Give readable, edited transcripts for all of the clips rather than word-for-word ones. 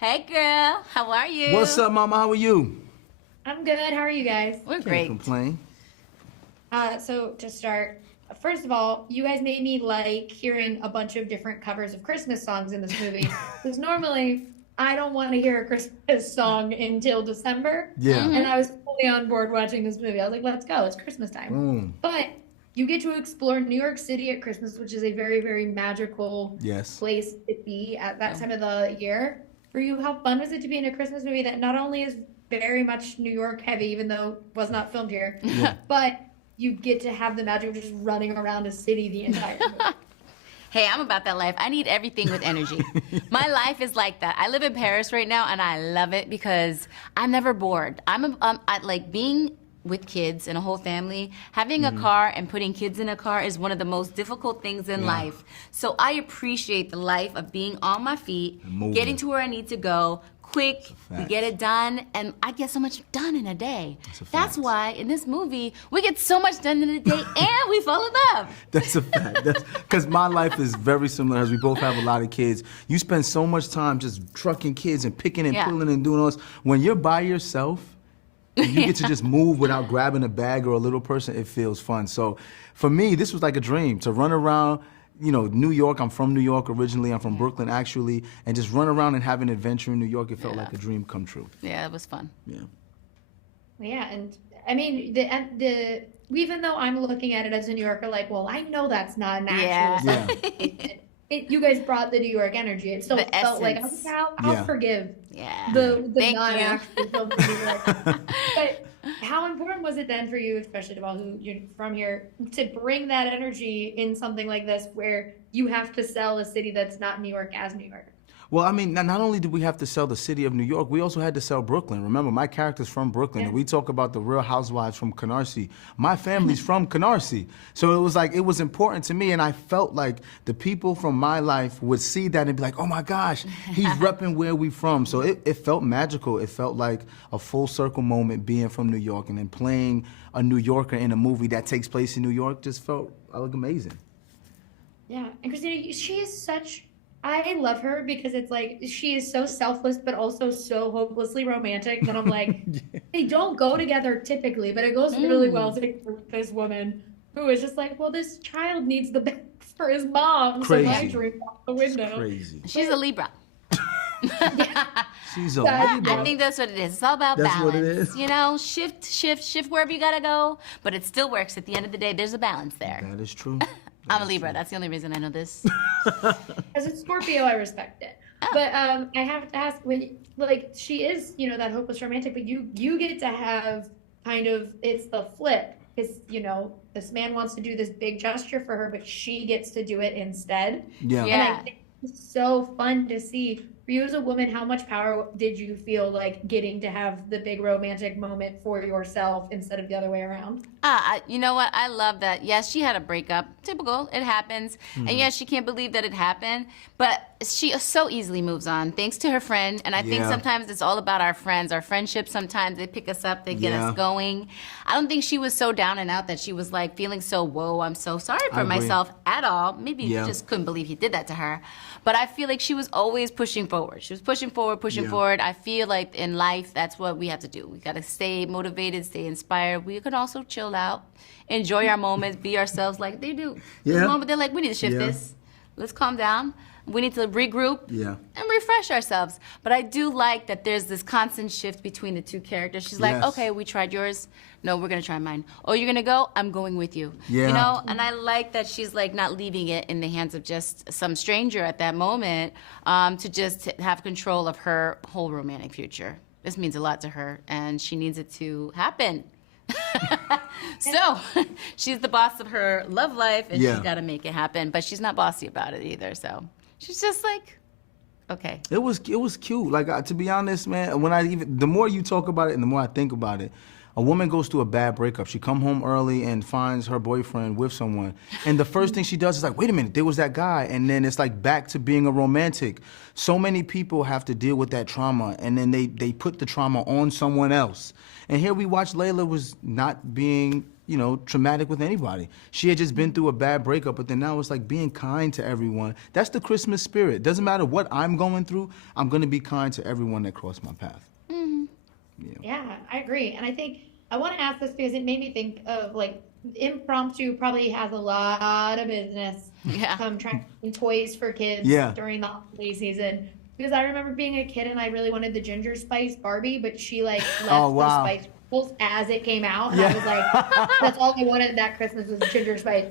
Hey girl, how are you? What's up, mama? How are you? I'm good. How are you guys? We're Can't great. complain. So to start, first of all, you guys made me like hearing a bunch of different covers of Christmas songs in this movie. Because normally I don't want to hear a Christmas song until December. Yeah. And I was fully on board watching this movie. I was like, let's go. It's Christmas time. Boom. But you get to explore New York City at Christmas, which is a very, very magical Yes. place to be at that time of the year. For you, how fun was it to be in a Christmas movie that not only is very much New York heavy, even though it was not filmed here, but you get to have the magic of just running around a city the entire movie. Hey, I'm about that life. I need everything with energy. My life is like that. I live in Paris right now, and I love it because I'm never bored. I like being with kids and a whole family. Having a car and putting kids in a car is one of the most difficult things in life. So I appreciate the life of being on my feet, moving. getting to where I need to go, quick, we fact. get it done, and I get so much done in a day. That's a That's fact. why in this movie, we get so much done in a day and we fall in love. That's a fact. Because my life is very similar, as we both have a lot of kids. You spend so much time just trucking kids and picking and Yeah. pulling and doing all this. When you're by yourself, and you get to just move without grabbing a bag or a little person, it feels fun. So for me, this was like a dream to run around, New York. I'm from New York originally. I'm from Brooklyn, actually. And just run around and have an adventure in New York. It felt like a dream come true. Yeah, it was fun. Yeah. Yeah, and I mean the even though I'm looking at it as a New Yorker, like, well, I know that's not an actual Yeah. song. You guys brought the New York energy. It still The felt like essence. I'll Yeah. forgive Yeah. the Thank non-actual film from New York. But how important was it then for you, especially Devale, who you're from here, to bring that energy in something like this where you have to sell a city that's not New York as New York? Well, I mean, not only did we have to sell the city of New York, we also had to sell Brooklyn. Remember, my character's from Brooklyn, and we talk about the Real Housewives from Canarsie. My family's from Canarsie. So it was like, it was important to me, and I felt like the people from my life would see that and be like, oh my gosh, he's repping where we from. So it felt magical. It felt like a full circle moment being from New York, and then playing a New Yorker in a movie that takes place in New York just felt like amazing. Yeah, and Christina, she is such. I love her because it's like she is so selfless, but also so hopelessly romantic that I'm like, they don't go together typically, but it goes really well to this woman who is just like, well, this child needs the best for his mom, so my Crazy. dream out the window. Crazy. She's a Libra. She's a That- Libra. I think that's what it is. It's all about That's balance. what it is. Shift wherever you gotta go, but it still works. At the end of the day, there's a balance there. That is true. I'm a Libra. That's the only reason I know this. As a Scorpio, I respect it. But I have to ask, when like she is, that hopeless romantic, but you get to have kind of it's the flip because this man wants to do this big gesture for her, but she gets to do it instead. Yeah. And I think it's so fun to see. For you as a woman, how much power did you feel like getting to have the big romantic moment for yourself instead of the other way around? You know what? I love that. Yes, she had a breakup. Typical. It happens. And yes, she can't believe that it happened. But she so easily moves on thanks to her friend. And I think Yeah. sometimes it's all about our friends. Our friendships, sometimes they pick us up. They get Yeah. us going. I don't think she was so down and out that she was like feeling so, whoa, I'm so sorry for I agree. myself at all. Maybe Yeah. just couldn't believe he did that to her. But I feel like she was always pushing forward. She was pushing forward, pushing Yeah. forward. I feel like in life, that's what we have to do. We got to stay motivated, stay inspired. We can also chill out, enjoy our moments, be ourselves like they do. Yeah. There's a moment they're like, we need to shift Yeah. this. Let's calm down. We need to regroup Yeah. and refresh ourselves. But I do like that there's this constant shift between the two characters. She's like, Yes. okay, we tried yours. No, we're going to try mine. Oh, you're going to go? I'm going with you. Yeah. And I like that she's like not leaving it in the hands of just some stranger at that moment to just have control of her whole romantic future. This means a lot to her, and she needs it to happen. So she's the boss of her love life, and Yeah. she's got to make it happen. But she's not bossy about it either. So she's just like, okay. It was cute. Like, to be honest, man, the more you talk about it and the more I think about it, a woman goes through a bad breakup. She come home early and finds her boyfriend with someone. And the first thing she does is like, wait a minute, there was that guy. And then it's like back to being a romantic. So many people have to deal with that trauma, and then they put the trauma on someone else. And here we watch Layla was not being traumatic with anybody. She had just been through a bad breakup, but then now it's like being kind to everyone. That's the Christmas spirit. Doesn't matter what I'm going through, I'm going to be kind to everyone that crossed my path. Yeah, I agree. And I think I want to ask this because it made me think of like impromptu probably has a lot of business tracking toys for kids during the holiday season. Because I remember being a kid and I really wanted the Ginger Spice Barbie, but she like left the Spice Girls as it came out. And I was like, that's all I wanted that Christmas was Ginger Spice.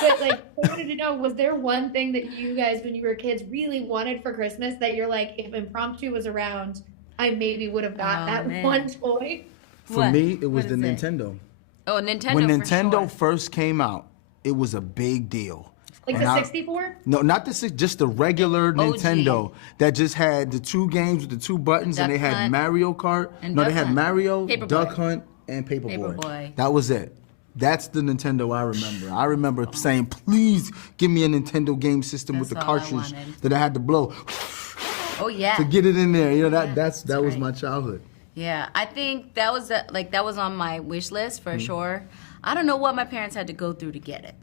But like, I wanted to know, was there one thing that you guys, when you were kids, really wanted for Christmas that you're like, if impromptu was around, I maybe would have got that one toy? For me, it was the Nintendo. Oh, Nintendo. When Nintendo first came out, it was a big deal. Like the 64? No, not the just the regular Nintendo that just had the 2 games with the 2 buttons, and they had Mario Kart. No, they had Mario, Duck Hunt, and Paperboy. That was it. That's the Nintendo I remember. I remember saying, "Please give me a Nintendo game system with the cartridge that I had to blow." Oh yeah. To get it in there, that was my childhood. Yeah, I think that was that was on my wish list for sure. I don't know what my parents had to go through to get it,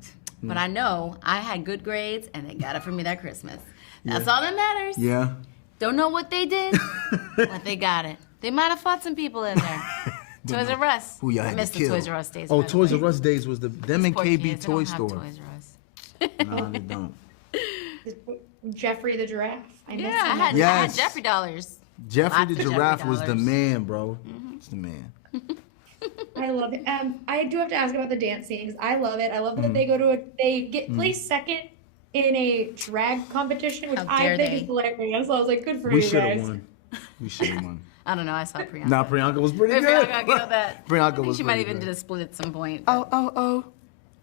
but I know I had good grades and they got it for me that Christmas. That's all that matters. Yeah. Don't know what they did, but they got it. They might have fought some people in there. Toys R Us. Who y'all had I missed to the kill. Toys R Us days. Oh, Toys R Us days was them and KB kids, Toy they Store. don't have Toys R Us. No, they don't. Jeffrey the Giraffe. I had Jeffrey dollars. Jeffrey the Giraffe was the man, bro. It's the man. I love it. I do have to ask about the dance scenes. I love it. I love that they get placed second in a drag competition, which I think is hilarious. So I was like, good for you guys. We should have won. I don't know. I saw Priyanka. Nah, Priyanka was pretty good. Priyanka killed that. Priyanka I think was she might pretty even good. did a split at some point. Oh.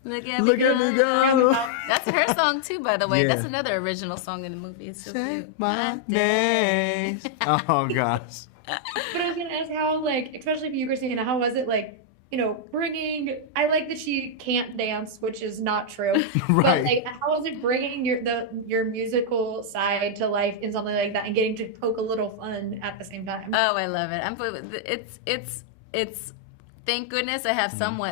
Look at Look at me go. That's her song too, by the way. Yeah. That's another original song in the movie. It's so Say cute. my name. Oh gosh. But I was gonna ask how, like, especially for you, Christina, how was it like, bringing? I like that she can't dance, which is not true. Right. But like, how was it bringing your musical side to life in something like that and getting to poke a little fun at the same time? Oh, I love it. It's. Thank goodness I have some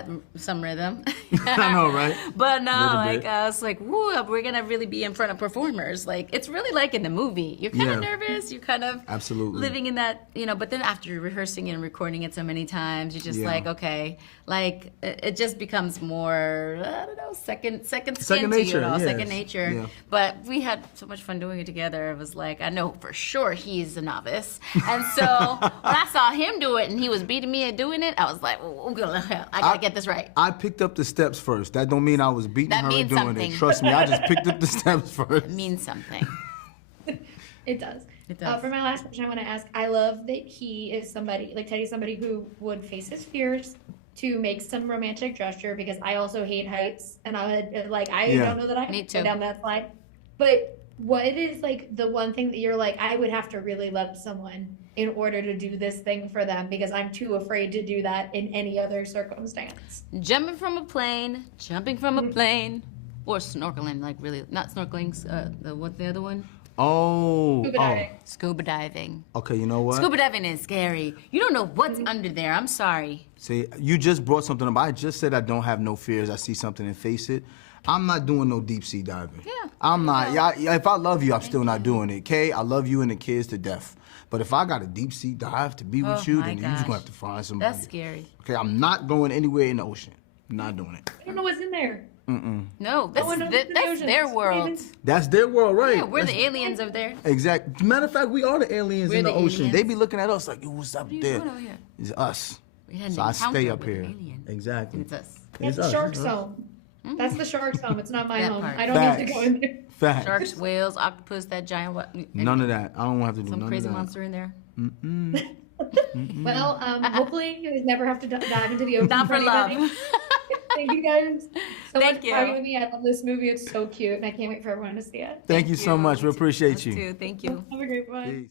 rhythm. I know, right? But no, I was like, woo, we're gonna really be in front of performers. Like, it's really like in the movie. You're kind of nervous. You're kind of living in that, But then after you're rehearsing it and recording it so many times, you're just like, okay, like it just becomes more, I don't know, second skin Second to nature, you, yes. second nature. Yeah. But we had so much fun doing it together. It was like, I know for sure he's a novice, and so when I saw him do it and he was beating me at doing it, I was like, I gotta get this right. I picked up the steps first. That don't mean I was beating her and doing something. it. Trust me, I just picked up the steps first. It means something. It does. It does. For my last question, I want to ask, I love that he is somebody, like Teddy's somebody who would face his fears to make some romantic gesture, because I also hate heights, and I don't know that I can go down that slide. But what is like the one thing that you're like, I would have to really love someone in order to do this thing for them, because I'm too afraid to do that in any other circumstance? Jumping from a plane, or snorkeling, like really, not snorkeling, what's the other one? Scuba diving. Scuba diving. Okay, you know what? Scuba diving is scary. You don't know what's under there. I'm sorry. See, you just brought something up. I just said I don't have no fears. I see something and face it. I'm not doing no deep sea diving. Yeah. I'm not. If I love you, I'm still not doing it. Kay, I love you and the kids to death. But if I got a deep sea dive to be with you, then you're just gonna have to find somebody. That's scary. Okay, I'm not going anywhere in the ocean. I'm not doing it. I don't know what's in there. No, that's their world. That's their world, right? Yeah, we're the aliens over there. Exactly. Matter of fact, we are the aliens in the ocean. aliens. They be looking at us like, yo, what's up What are you there? doing over here? It's us. We had an So I encounter stay up with here. an alien. Exactly. It's us. That's the shark's home. That's the shark's home. It's not my That home. part. I don't have to go in there. Facts. Sharks, whales, octopus, that giant None of that. I don't have to do some none crazy of that. monster in there. Well, hopefully you guys never have to dive into the ocean. Not for love. anybody. Thank you guys so Thank much you. for having me. I love this movie. It's so cute, and I can't wait for everyone to see it. Thank you so much. We appreciate Us you. too. Thank you. Have a great one. Peace.